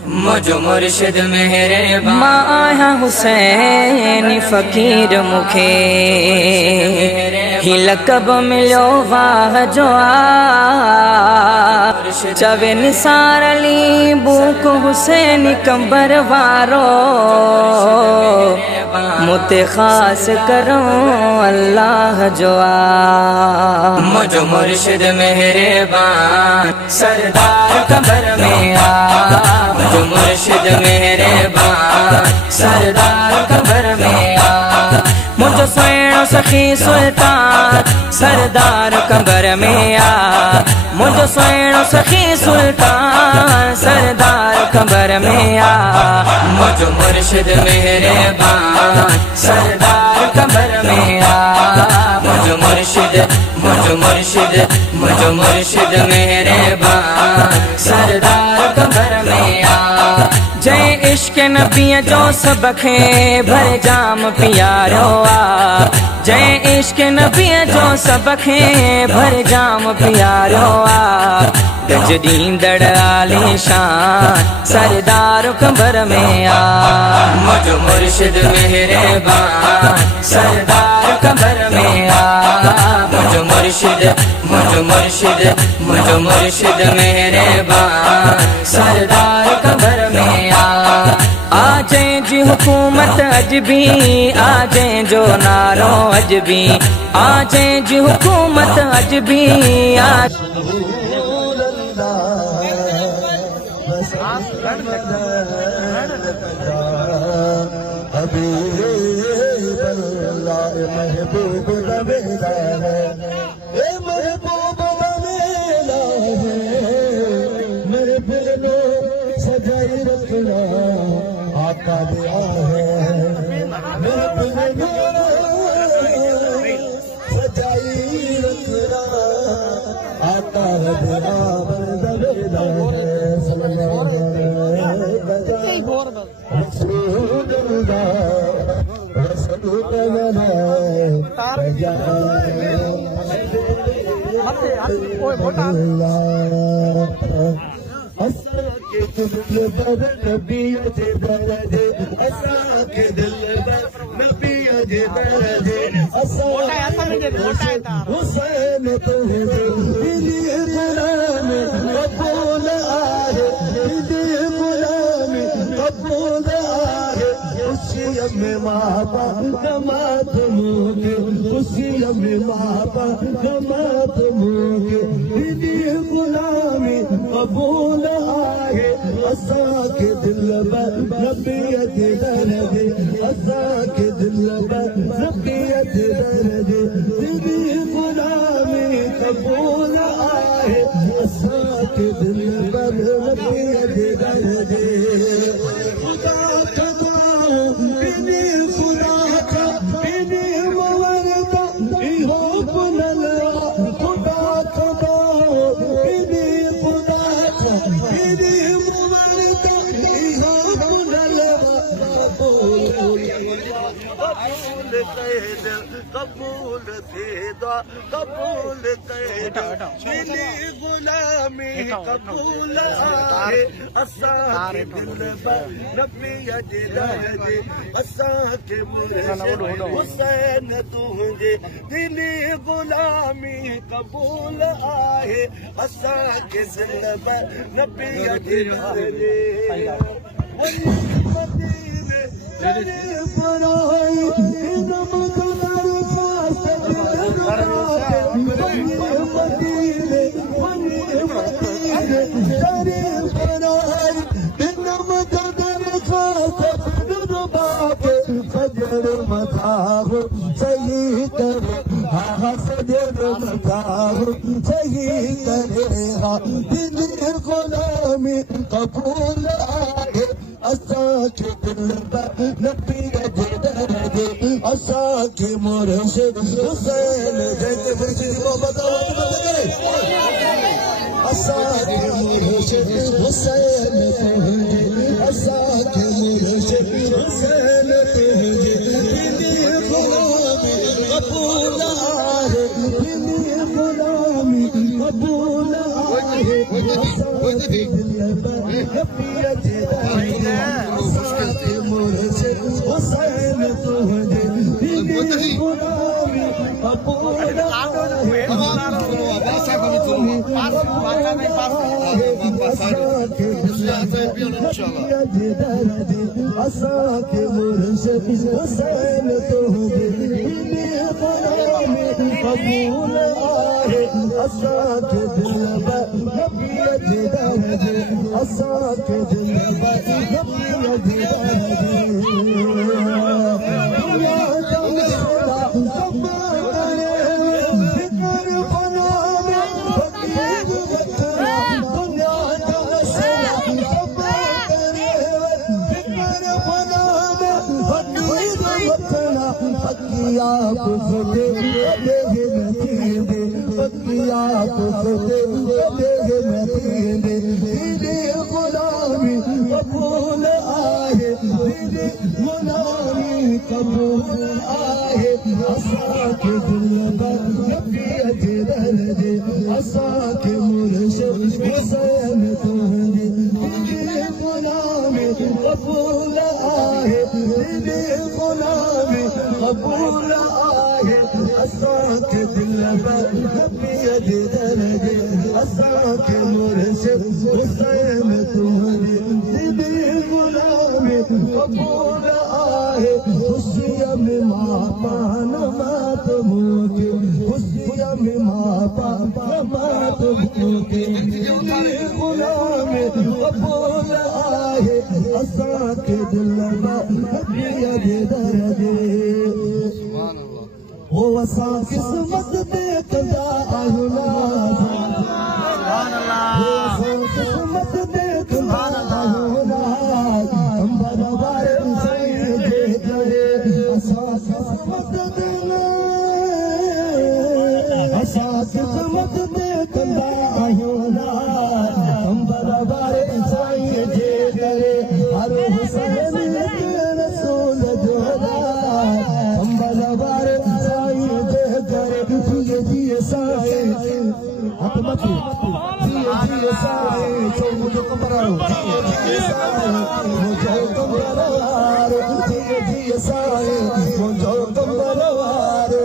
मुझो मुर्शिद मेहरबान। मां आहियां हुसैन फ़कीर मुखे ही लक़ब मिलियो वाह जो चवे निसार अली बूक हुसैन कंबर वारो मुते ख़ास करो अल्लाह जो मुझो मुर्शिद मेहरबान सरदार कंबर में आ। मुझो मुर्शिद मेहरबान सरदार कंबर में आ। मुझो सुहिणो सखी सुल्तान सरदार कंबर में आ। मुझो सुहिणो सखी सुल्तान सरदार कंबर में आ। मुझो मुर्शिद मेहरबान सरदार कंबर में आ। मुझो मुर्शिद मेहरबान सरदार कंबर में आ। जय इश्क नबी जो सब खे भर जाम प्यारो आ। जय इश्क नबी जो सब खे भर जाम प्यारो आ। गज दींदड़ आली शान सरदार कंबर में आ। मुझो मुर्शिद मेहरबान सरदार कंबर में आ। मुझो मुर्शिद मेहरबान सरदार कंबर में आ। आजे जी हुकूमत अजबी आजे जो नारो अजबी आजे जी हुकूमत अजबी सजाई रखना आका दिया है सजाई रखना आका दिया नबी जे दरजे असा के दिल पर नबी जे दरजे असा हुसैन तुझे दिल गुलाम कबूल आहे दिल गुलाम कबूल आहे खुशी में मापा नमाज मुके खुशी में मापा नमाज मुके दिल गुलाम कबूल आहे असा के दिल पर नबी जे दरजे असा के दिल पर नबी जे दरजे दिल गुलामी कबूल आहे असा के दिल पर नबी जे दरजे खुदा कबाओ बिनी खुदा का बिनी मवरदा इहो कुनला खुदा कबाओ बिनी खुदा का बिनी कबूल थे दुआ कबूल दिली गुलामी कबूल आहे असा के दिल पर नबी जे दरजे असा के मुर्शिद हुसैन तुझे दिली गुलामी कबूल आहे असा के दिल पर नबी जे दरजे सही करे हा सजर मथाहु सही करे हा दिल गुलामी कबूल आहे असा के दिल पर नबी जे दरजे असा के मुर्शिद हुसैन जैसे मुर्शिद को बताओ असा के मुर्शिद हुसैन असा के मुर्शिद हुसैन तुझे कबूल आहे गुलामी कबूल आहे असांखे मुर्शिद हुसैन तुंहिंजे क़ुरान क़बूल आहे असांखे दिलबर नबीअ जे दर जे असांखे दिलबर नबीअ जे दर असांखे मुर्शिद हुसैन तुंहिंजे क़ुरान क़बूल आहे क़ुरान क़बूल आहे असांखे दिलबर नबीअ जे दर जे असांखे मुर्शिद हुसैन तुंहिंजे क़ुरान क़बूल आहे खुशीअ में मां पान मात मूंखे खुशीअ में मां पान मात मूंखे ग़ुलाम क़बूल आहे असांखे दिलबर नबीअ जे दर जे ओ असां क़िस्मत ते कंदा आहियूं नाज़ असां क़िस्मत ते कंदा आहियूं नाज़ अंबर वारे साईं जे करे असां क़िस्मत ते असां क़िस्मत ते कंदा आहियूं नाज़ अंबर वारे साईं जे करे हर हुसैन रसूल जो नाज़ अंबर वारे जीअ साईं हथ मथे जीअ साईं चो मुंहिंजो कमरारो जीअ साईं मुंहिंजो कमरारो जीअ साईं मुंहिंजो कमरारो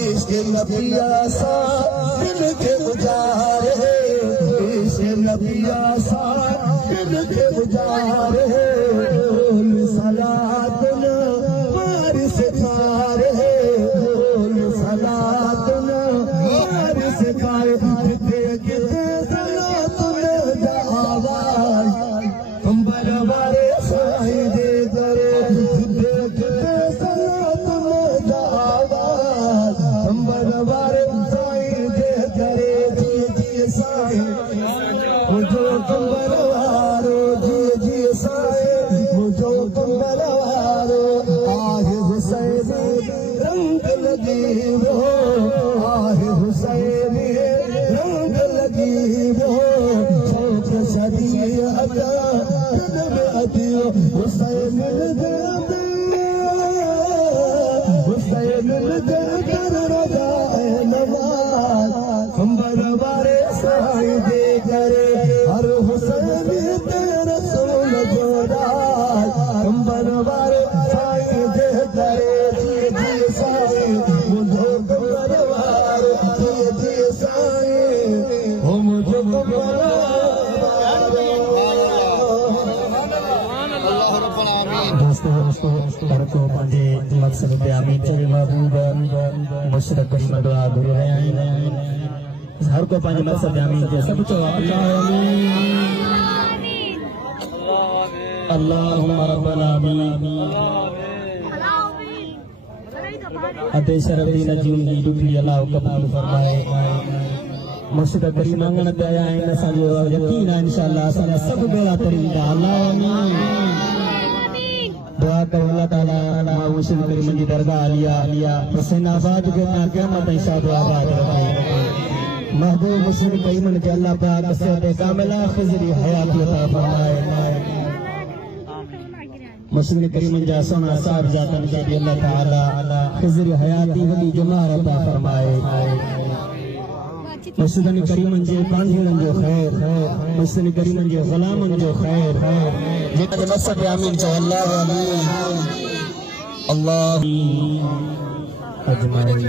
इश्क़ नबीअ सां दिल खे गुज़ारे इश्क़ नबीअ सां दिल खे गुज़ारे सलात न वारिस खारे मक़सद पे आमीन चले महबूब मुशरक करीम दुआ गुरु रहे हैं हर को पांच मक़सद आमीन जे सब चो आमीन अल्लाहुम्मा रब्बना आमीन अते शरफी नजूम की दुखी अल्लाह कबूल फरमाए मुशरक करीम अंगन ते आया आहिनि असांजो यकीन आहे इंशाअल्लाह असांजा सभु बेड़ा तरींदा अल्लाह आमीन दुआ करो अल्लाह ताला मुशरक करीम जी दरगाह आलिया हुसैनाबाद के क़यामत इंशाअल्लाह दुआ बात रखे महबूब मुशरक करीम के अल्लाह पाक सेहत कामिला खिज़री हयात अता फरमाए मुशरक करीम जा सोना साहब जातन के अल्लाह ताला खिज़री हयाती वली जमार अता फरमाए मुशरक करीम जे पांढिड़न जो खैर मुशरक करीम जे गुलामन जो खैर जेके मक़सद आमीन चो अल्लाह आमीन अल्लाह अजमाइन।